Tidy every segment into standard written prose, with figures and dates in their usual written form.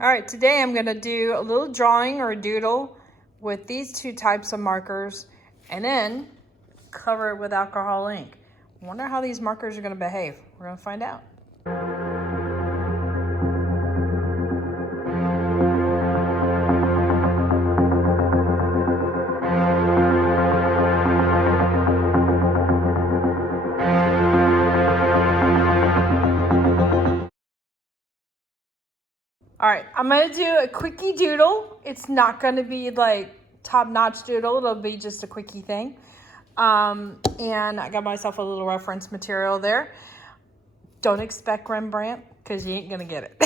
All right, today I'm going to do a little drawing or a doodle with these two types of markers and then cover it with alcohol ink. I wonder how these markers are going to behave. We're going to find out. All right, I'm going to do a quickie doodle. It's not going to be like top-notch doodle. It'll be just a quickie thing. And I got myself a little reference material there. Don't expect Rembrandt because you ain't going to get it.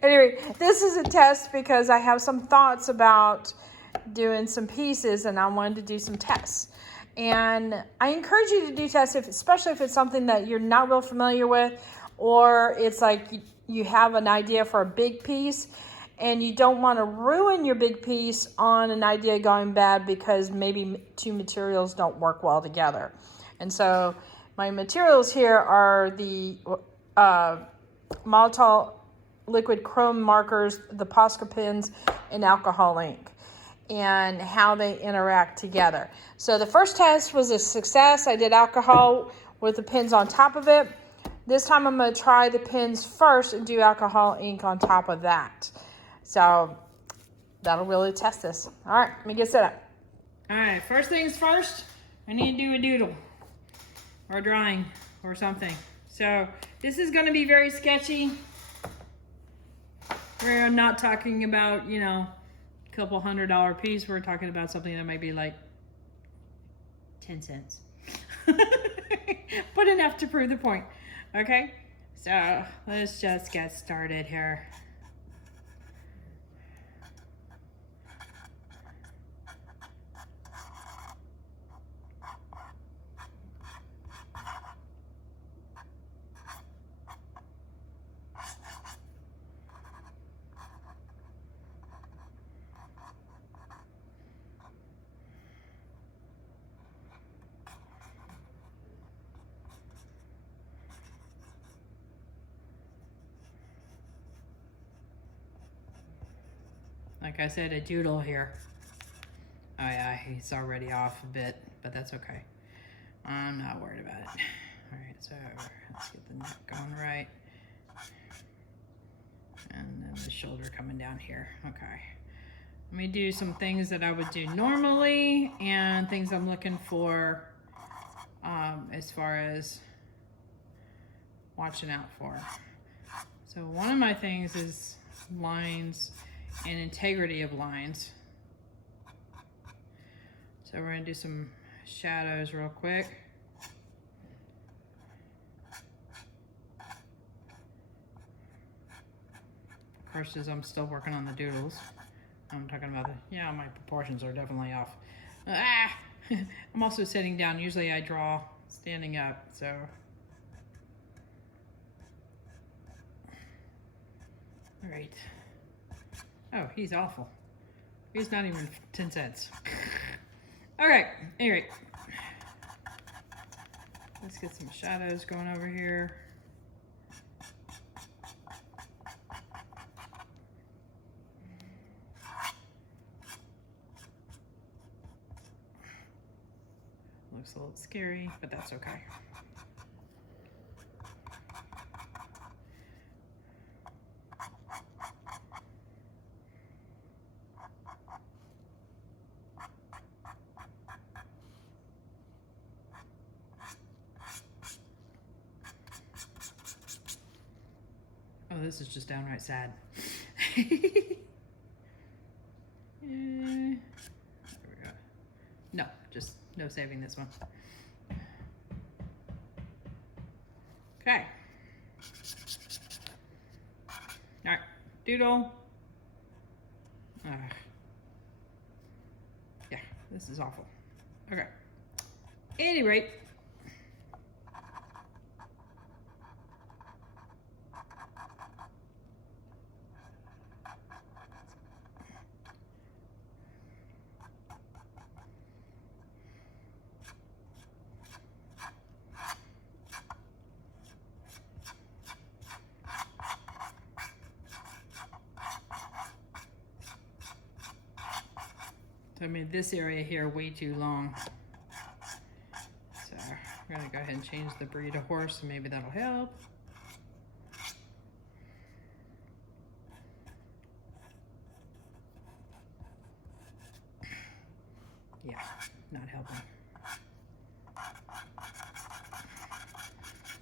Anyway, this is a test because I have some thoughts about doing some pieces and I wanted to do some tests. And I encourage you to do tests, especially if it's something that you're not real familiar with, or it's like you have an idea for a big piece and you don't want to ruin your big piece on an idea going bad because maybe two materials don't work well together. And so my materials here are the Maltol liquid chrome markers, the Posca pens, and alcohol ink, and how they interact together. So the first test was a success. I did alcohol with the pens on top of it. This time I'm going to try the pens first and do alcohol ink on top of that. So that'll really test this. All right, let me get set up. All right, first things first, I need to do a doodle or a drawing or something. So this is going to be very sketchy. We're not talking about, you know, a couple $100 piece. We're talking about something that might be like 10 cents. But enough to prove the point. Okay, so let's just get started here. Like I said, a doodle here. Oh yeah, he's already off a bit, but that's okay. I'm not worried about it. All right, so let's get the neck going right. And then the shoulder coming down here. Okay. Let me do some things that I would do normally and things I'm looking for as far as watching out for. So one of my things is lines and integrity of lines. So we're gonna do some shadows real quick. Of course, as I'm still working on the doodles, I'm talking about yeah, my proportions are definitely off. I'm also sitting down. Usually I draw standing up, so. All right. Oh, he's awful. He's not even 10 cents. All right, anyway. Let's get some shadows going over here. Looks a little scary, but that's okay. Oh, this is just downright sad. There we go. No, just no saving this one. Okay. All right, doodle. Yeah, this is awful. Okay. At any rate, So I made this area here way too long. So we're gonna go ahead and change the breed of horse, and maybe that'll help. Yeah, not helping.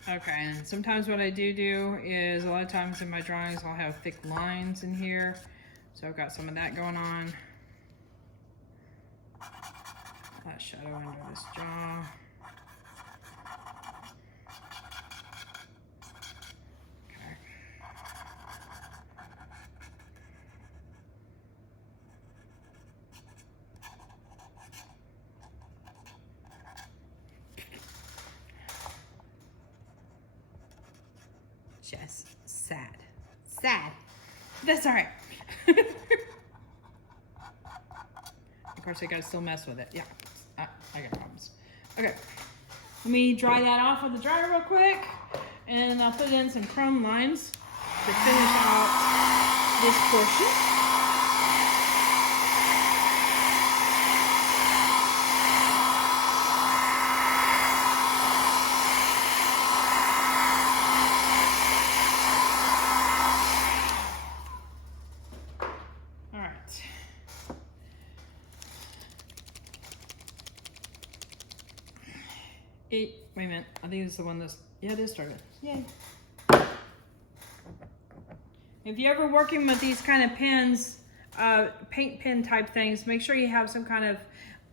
Okay, and sometimes what I do is a lot of times in my drawings I'll have thick lines in here. So I've got some of that going on. That shadow under this jaw. Okay. Just sad. Sad. That's all right. Of course, I gotta still mess with it. Yeah, I got problems. Okay, let me dry that off with the dryer real quick, and I'll put in some chrome lines to finish out this portion. Wait a minute, I think it's the one that's, yeah, it is started. Yay. If you're ever working with these kind of pens, paint pen type things, make sure you have some kind of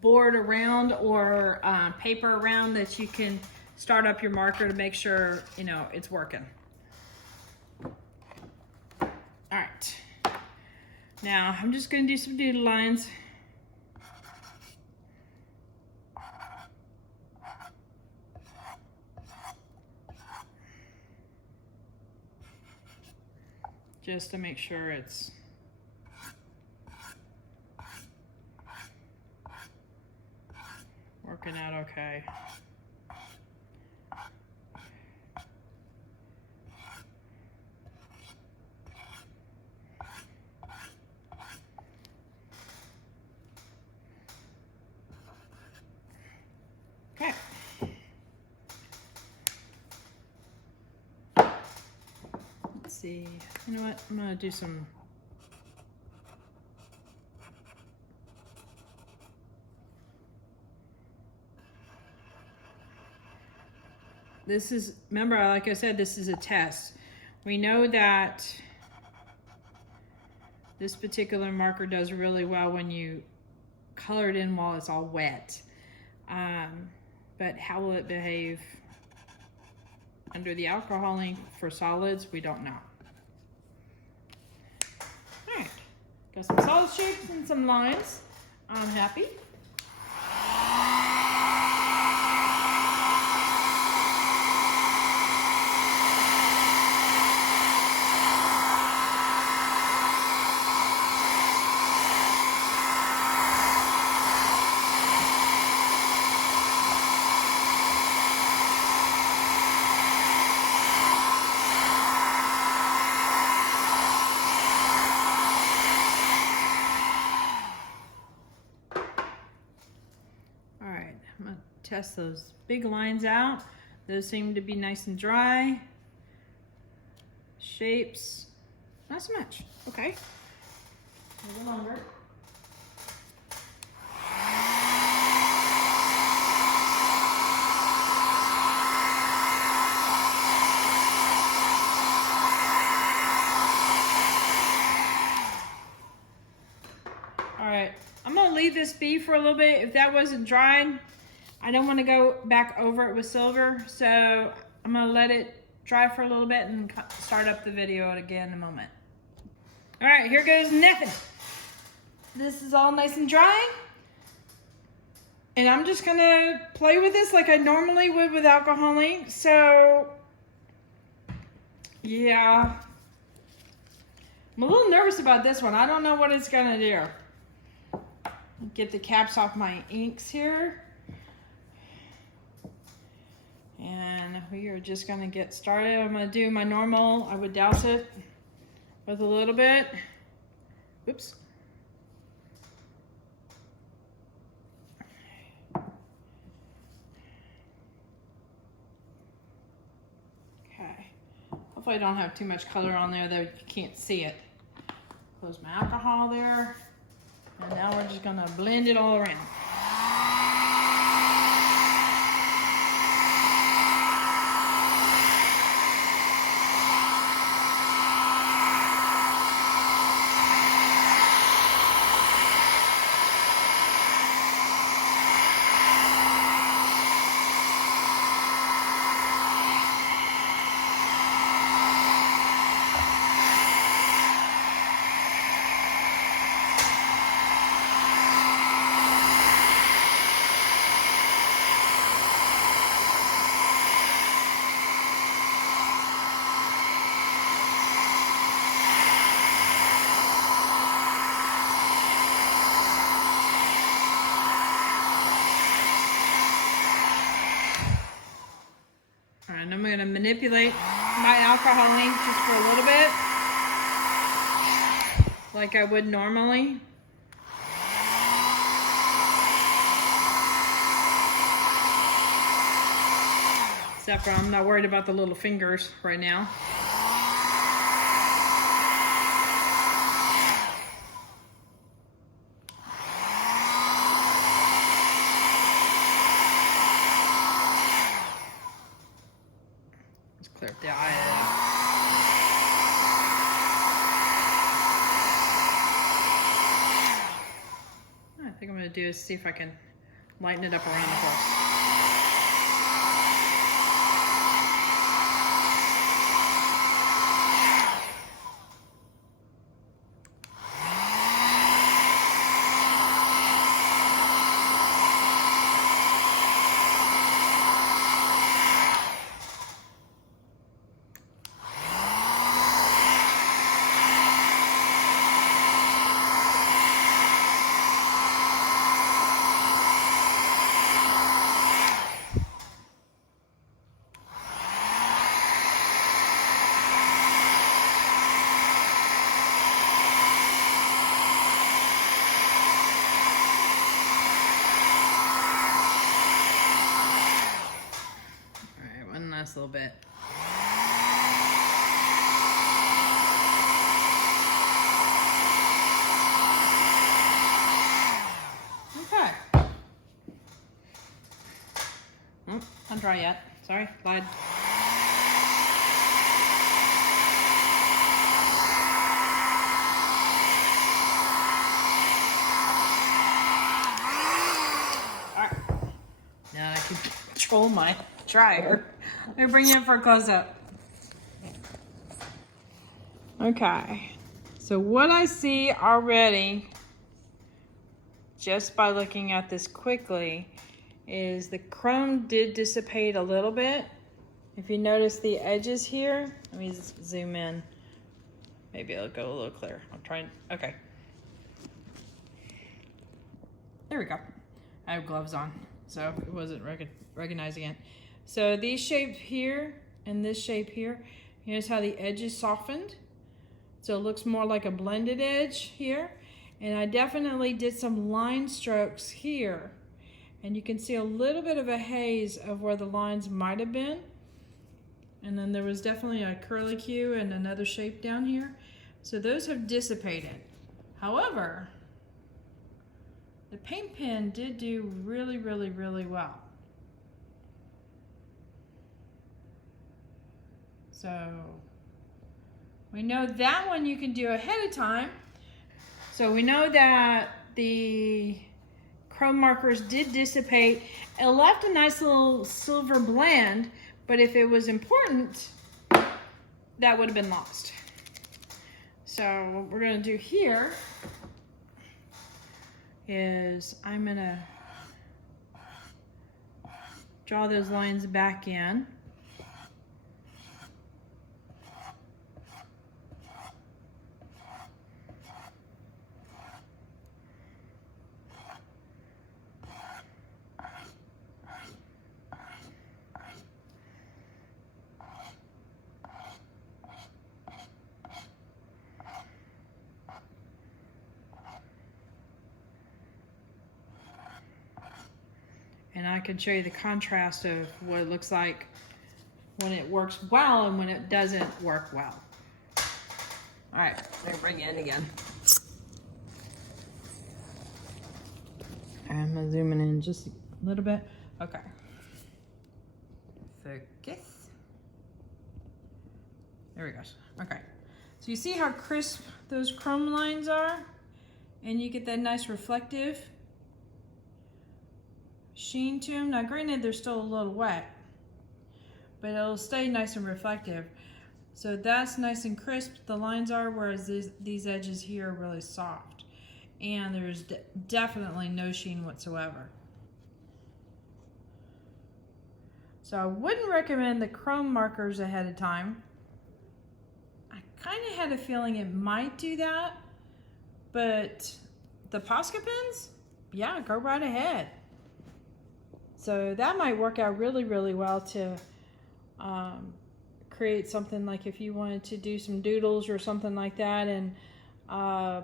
board around or paper around that you can start up your marker to make sure, you know, it's working. All right. Now, I'm just gonna do some doodle lines. Just to make sure it's working out okay. Okay. Let's see. You know what? I'm gonna do some. This is, remember, like I said, this is a test. We know that this particular marker does really well when you color it in while it's all wet. But how will it behave under the alcohol ink for solids? We don't know. All right, got some solid shapes and some lines. I'm happy. Test those big lines out. Those seem to be nice and dry. Shapes, not so much. Okay, a little longer. All right, I'm gonna leave this be for a little bit. If that wasn't dried, I don't want to go back over it with silver, so I'm going to let it dry for a little bit and start up the video again in a moment. All right, here goes nothing. This is all nice and dry. And I'm just going to play with this like I normally would with alcohol ink. So, yeah. I'm a little nervous about this one. I don't know what it's going to do. Get the caps off my inks here. And we are just gonna get started. I'm gonna do my normal. I would douse it with a little bit. Oops. Hopefully I don't have too much color on there that you can't see it. Close my alcohol there. And now we're just gonna blend it all around. And I'm going to manipulate my alcohol ink just for a little bit, like I would normally. Except for I'm not worried about the little fingers right now. Clear up the eye. I think I'm going to do is see if I can lighten it up around the horse. A little bit. Okay. Not dry yet. Sorry, lied. All right. Now I can control my dryer. Let me bring you in for a close-up. Okay, so what I see already, just by looking at this quickly, is the chrome did dissipate a little bit. If you notice the edges here, let me just zoom in. Maybe it'll go a little clearer. I'm trying, okay. There we go. I have gloves on, so it wasn't recognizing it. So these shapes here and this shape here, here's how the edge is softened. So it looks more like a blended edge here. And I definitely did some line strokes here. And you can see a little bit of a haze of where the lines might have been. And then there was definitely a curlicue and another shape down here. So those have dissipated. However, the paint pen did do really, really, really well. So we know that one you can do ahead of time. So we know that the chrome markers did dissipate. It left a nice little silver blend, but if it was important, that would have been lost. So what we're gonna do here is I'm gonna draw those lines back in. And I can show you the contrast of what it looks like when it works well and when it doesn't work well. All right, let me bring it in again. I'm gonna zoom in just a little bit. Okay. Focus. There we go. Okay. So you see how crisp those chrome lines are? And you get that nice reflective sheen to them. Now granted, they're still a little wet, but it'll stay nice and reflective. So that's nice and crisp, the lines are, whereas these edges here are really soft. And there's definitely no sheen whatsoever. So I wouldn't recommend the chrome markers ahead of time. I kind of had a feeling it might do that, but the Posca pens, yeah, go right ahead. So that might work out really, really well to create something like if you wanted to do some doodles or something like that and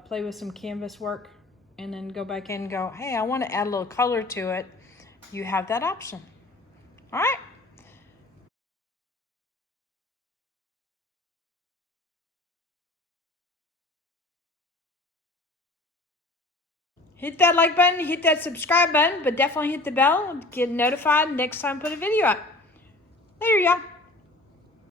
play with some canvas work and then go back in and go, hey, I want to add a little color to it. You have that option. All right. Hit that like button, hit that subscribe button, but definitely hit the bell and get notified next time I put a video up. Later, y'all.